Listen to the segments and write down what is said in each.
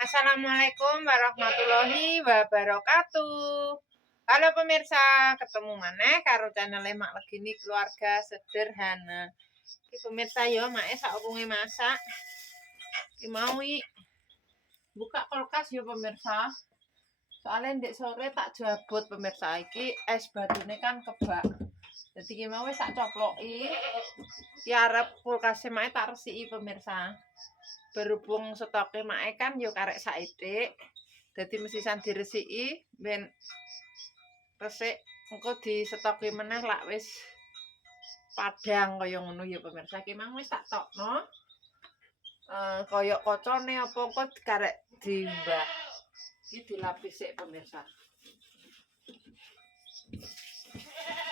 Assalamualaikum warahmatullahi wabarakatuh. Halo pemirsa, ketemu maneh karo channel Mak Legini Keluarga Sederhana. Iki pemirsa yo make saurunge masak. Iki mau buka kulkas yo pemirsa. Soalnya ndek sore tak jabut pemirsa iki es batune kan kebak. Jadi iki mau wis tak coploki. Ki arep kulkase mae tak resiki pemirsa. Berhubung stoke mae kan yo karek saithik. Dadi mesisan diresiki ben resik engko distoki meneh lak wis padang kaya ngono ya pemirsa. Ki mang wis tak tokno. Kaya kocone apa engko karek dimbah. Iki dilapis sik pemirsa.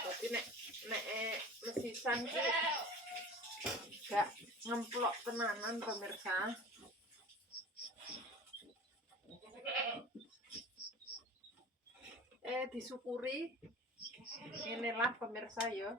Dadi nek mesisan ki gak ngemplok tenanan pemirsa. Disyukuri inilah pemirsa ya.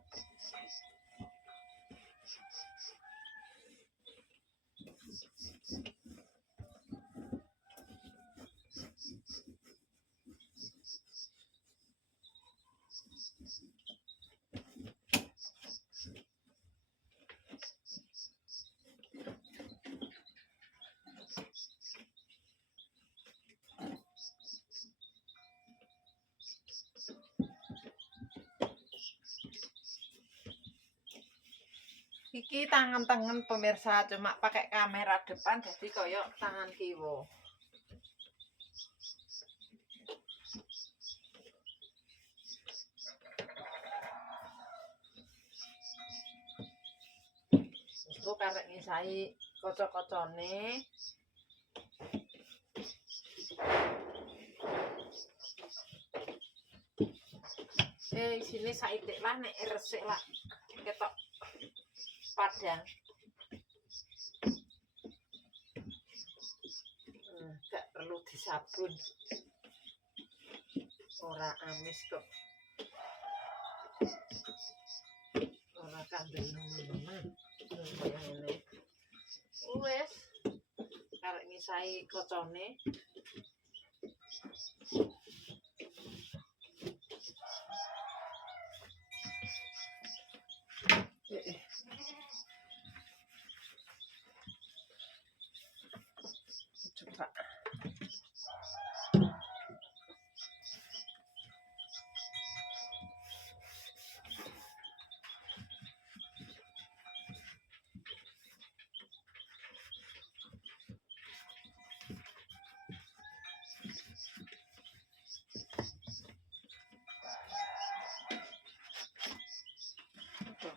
Iki tangan pemirsa cuma pakai kamera depan jadi koyok tangan kiwa. Itu karek ngisai kocok-kocone. Sini saithik lah nek resik lah ketok padang. Gak perlu disabun. Ora amis kok. Ora kandel nemen. Kaya ngene. Wes. Karek ngisai kocone. Coba.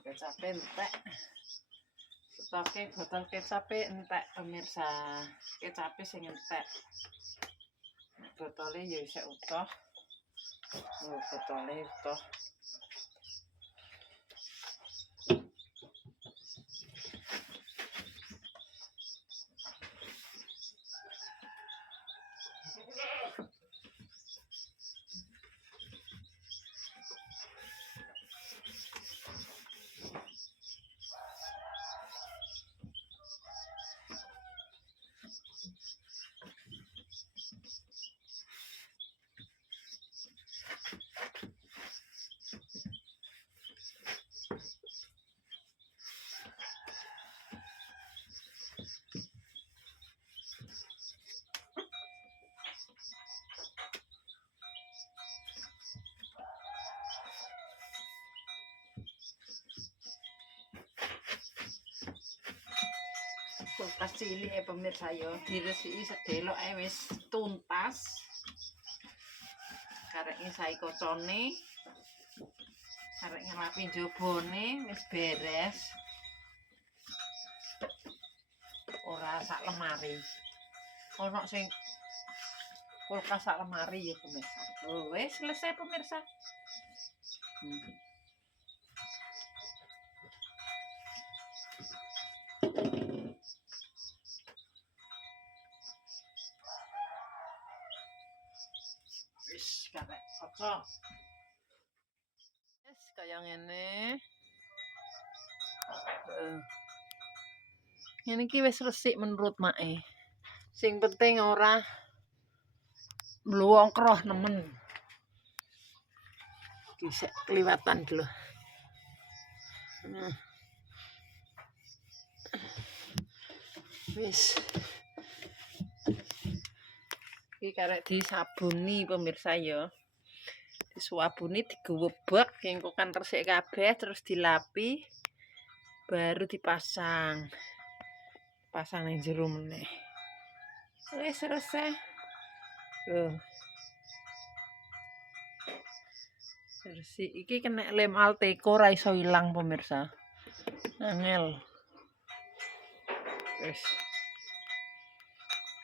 Kecap entek. Stoke botol kecap entek pemirsa. Kecape sing entek. Botole ya isih utuh. Botole utuh. Kulkas cilik pemirsa yo diresiki sedelok wis tuntas. Karek ngisai kocone. Karek ngelapi jobone wis beres. Ora sak lemari. Ono sing kulkas sak lemari ya pemirsa. Wis selesai pemirsa. Wis karek kocok. Wis kaya ngene. Ngene iki wis resik menurut mae. Sing penting ora mluwongkroh nemen. Iki sik kliwatan lho. Wis. Iki karek disabuni pemirsa ya. Disuabuni digewebek engko kan resik kabeh terus dilapi baru dipasang. Pasang ning jero meneh. Wis selesai. Loh. Bersih iki kena lem Alteco ora iso ilang pemirsa. Angel. Wis.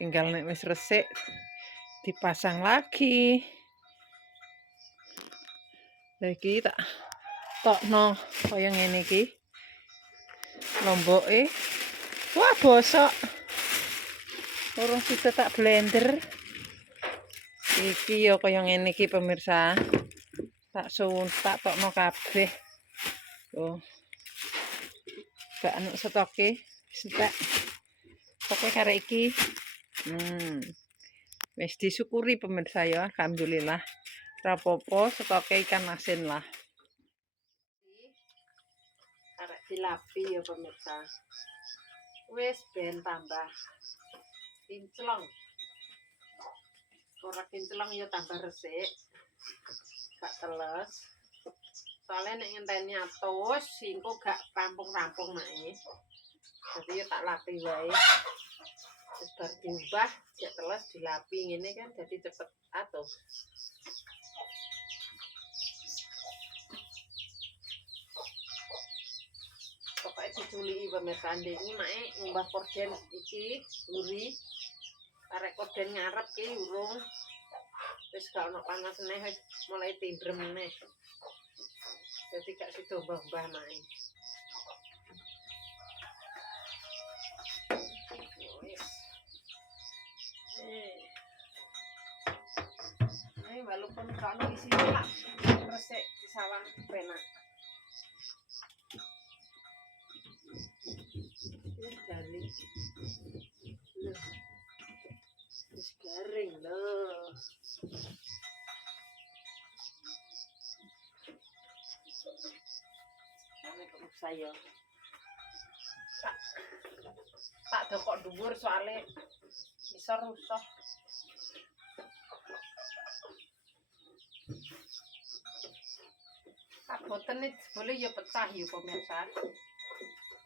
Tinggal nek wis resik dipasang lagi. Lah iki tak tokno kaya ngene iki. Lomboke. Wah, bosok. Urung sida tak blender. Iki ya kaya ngene iki pemirsa. Tak tokno kabeh. Oh. Gak anu stoke, setek. Stoke karek iki. Wis disyukuri pemirsa ya, alhamdulillah. Rapopo stoke ikan asin lah. Karek dilapi ya pemirsa. Wis ben tambah kinclong. Ora kinclong ya tambah resik. Gak teles. Soalnya nek ngenteni atus, engko gak rampung-rampung mae. Jadi ya tak lapi wae. Terus bar diubah, jek teles dilapi ngene kan jadi cepet atus. Pokoknya diculiki pemirsa ini mae ngumbah korden iki luri. Arek korden ngarep ki urung. Wis gak ono panas neh wis mulai tindrem neh. Jadi gak sido mbah-mbah mae. Walaupun kalau isi lah resik disawang penak. Garing. Wis garing lho. Saya tak dokok dhuwur soalnya bisa rusak. Tak boten nih boleh ya pecah ya pemirsa.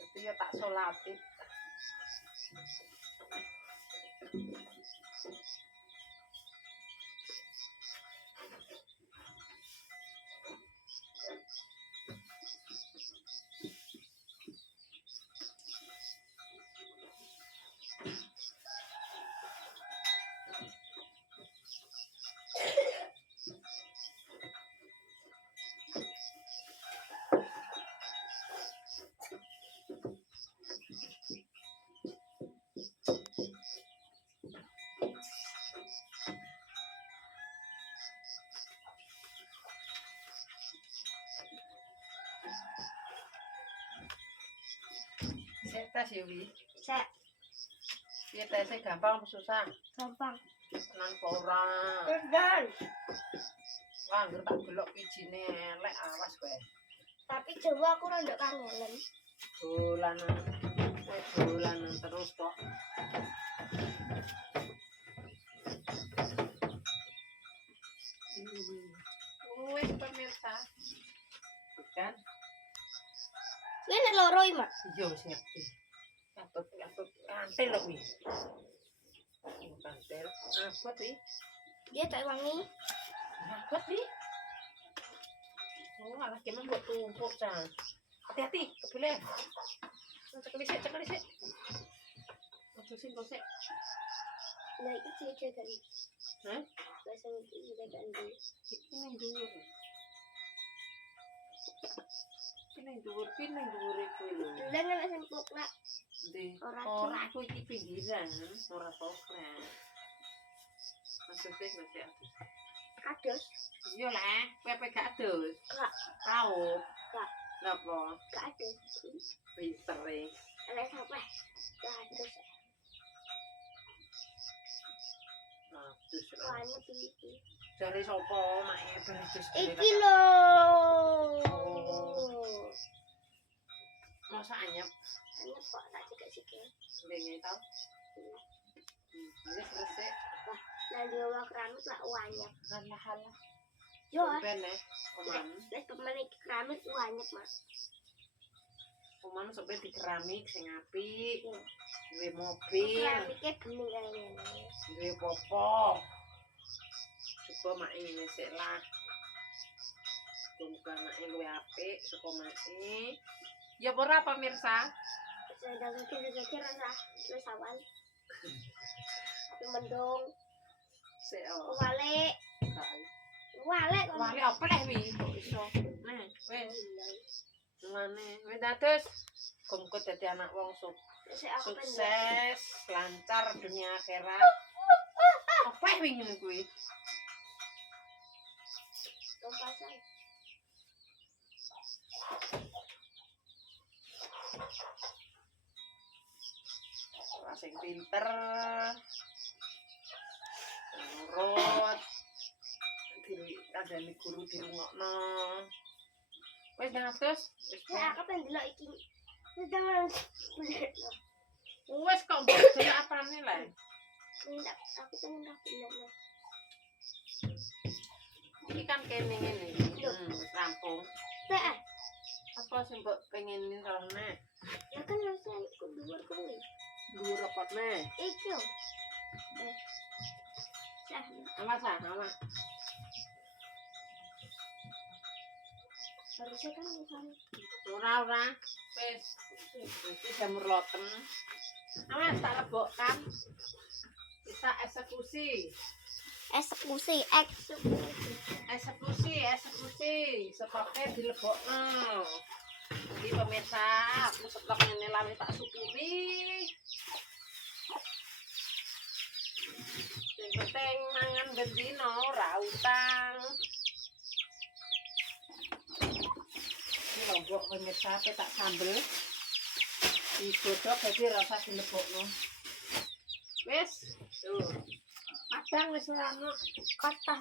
Itu ya tak solatif. Tes ya Wi? Sek. Piye tesnya gampang apa susah? Gampang. Tenan ora. Tenan. Wah, nggak tak delok wijine elek awas kowe. Tapi Jawa aku rada kangen. Dolanan. Dolanan terus kok. Wis pemirsa. Kan? Ini loro iki, Mak. Iya wis ngerti. Katut kantil lho wi. Kantil. Abot wi. Dia tak wangi. Abot wi. Oh, alah gimana buat tumpuk cang. Hati-hati, kebule. Cekal disik. Ojosin kok sik. Nah, iki cek tadi. Hah? Bahasa iki juga kan di. Iki ning dhuwur. Ning dhuwur iku lho. Lah nek sing poklak. Ora aku iki pinggiran, ora poklak. Maksudnya ngerti aku. Adus. Iya lah, kowe gak adus. Gak. Tahu. Gak. Napa? Gak adus. Pinter e. Lek sampe gak adus. Anyep iki. Jare sapa make beres Iki lho. Masa anyep Anyep kok tak sikil-sikil. ngene to. Wis resik. Wah, lah dia wak keramik lah anyep. Halah. Yo, Ben oman. wis pemene keramik anyep, Mas. Oman sampe di keramik sing apik. Yo. Duwe mobil, Keramike bening kaya ngene. duwe popo. Coba mak ngene sik lah. Muga anake luwe apik saka make. Ya ora pemirsa. Sedang kira-kira rasa wis awan. Tapi mendung. Sik Walik. Walik kok. Wali apa leh wi kok iso. Nah, wis. Ngene, wis dados gumkut dadi anak wong sukses, lancar dunia akhirat. Apa wi ngene kuwi? Kompasan. Ora sing pinter. Nurut. Kandhane guru dirungokno. Wis dados, wis Ya aku pengen delok iki. Jangan. wis kok mbok delok apane leh. Aku pengen rapiin. Iki kan kene ngene. Wis rampung. Teh. Apa sing mbok pengenin karone? Ya kan harusnya ikut dhuwur kuwi. Dhuwur rapatne. Iki yo. Awas. Harusnya kan misalnya. Ora. Wis. Iki jamur loten. Awas tak lebokkan. Bisa eksekusi. Stoknya dilebokno. Iki pemirsa, aku stok ngene lawe tak syukuri. Sing penting mangan bendino ora utang. Ini lombok pemirsa tak sambel. Digodhog dadi rasa dilebokno. Wis, tuh. Padang wis ono kota.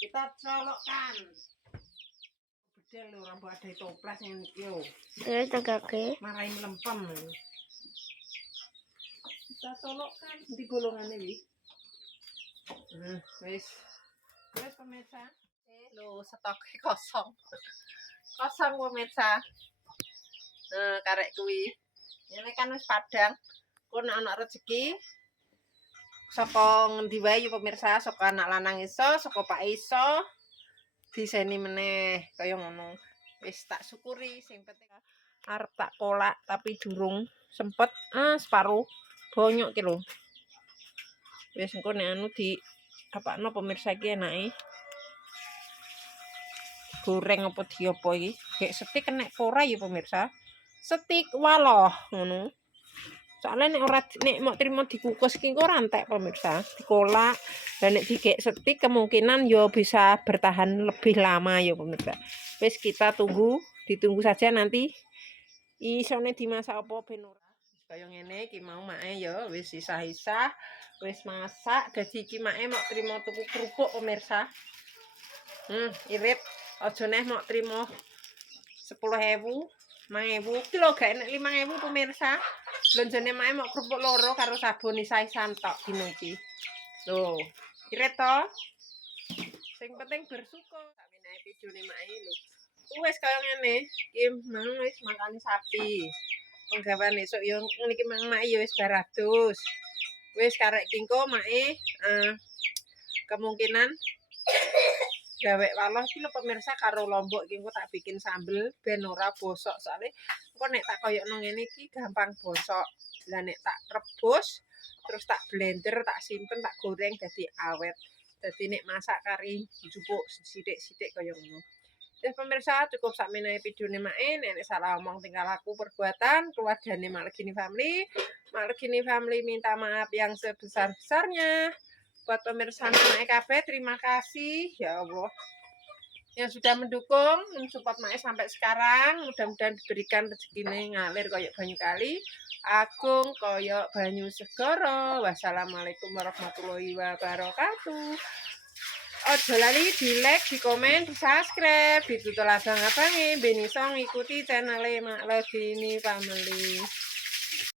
Kita colokkan. Bedel lho ora mbok ade toples yang iki yo. Terus tegake. Marai melempem. Kita colokkan di golongane iki. Wis. Wis pemirsa. Lho stoknya kosong. Kosong pemirsa. Karek kuwi. Ini kan wis padang. Kon ana rezeki. Saka ngendi wae ya pemirsa, saka anak lanang iso, saka pak iso. Diseni meneh kaya ngono. Wis tak syukuri sing penting arep tak kolak tapi durung sempet separuh bonyok ki lho. Wis engko nek anu di apakno pemirsa iki enake. Goreng apa diopo iki? Gek setik nek ora ya pemirsa. Setik waloh ngono. Soalnya nek mau terima dikukus ki ora entek pemirsa, dikolak dan nek digek setik kemungkinan yo bisa bertahan lebih lama ya pemirsa. Wis kita ditunggu saja nanti isone dimasak apa ben ora. Kaya ngene iki mau mae ya wis isah-isah, wis masak dadi iki mae mau terima tuku kerupuk pemirsa. Irit aja neh mau terima 10.000, 5.000 kilo gak enek 5.000 pemirsa. Lonjone mae mau kerupuk loro karo sabun isah-isahan tok dino iki. Lho, irit to. Sing penting bersyukur. Tak menehi videone mae lho. Wis kaya ngene, iki mang wis makani sapi. Penggawean esuk yo niki mang mae yo wis 200. Wis karek kingko mae kemungkinan gawe waloh iki lho pemirsa karo lombok iki engko tak bikin sambel ben ora bosok soalnya engko nek tak koyokno ngene iki gampang bosok. Lah nek tak rebus terus tak blender, tak simpen, tak goreng dadi awet. Dadi nek masak kari njupuk sithik-sithik kaya ngono. Ya pemirsa cukup sakmenehi videone mae nek salah omong tingkah laku perbuatan keluargane Malegini Family. Malegini Family minta maaf yang sebesar-besarnya. Buat pemirsa mae kabeh terima kasih ya Allah. yang sudah mendukung, mensupport Maes sampai sekarang. Mudah-mudahan diberikan rezekine ngalir koyok banyu kali, agung koyok banyu segara. Wassalamualaikum warahmatullahi wabarakatuh. Ojo lali di like, di komen, di subscribe, ditutul abang-abange ben iso ngikuti channel Mak Legini Family.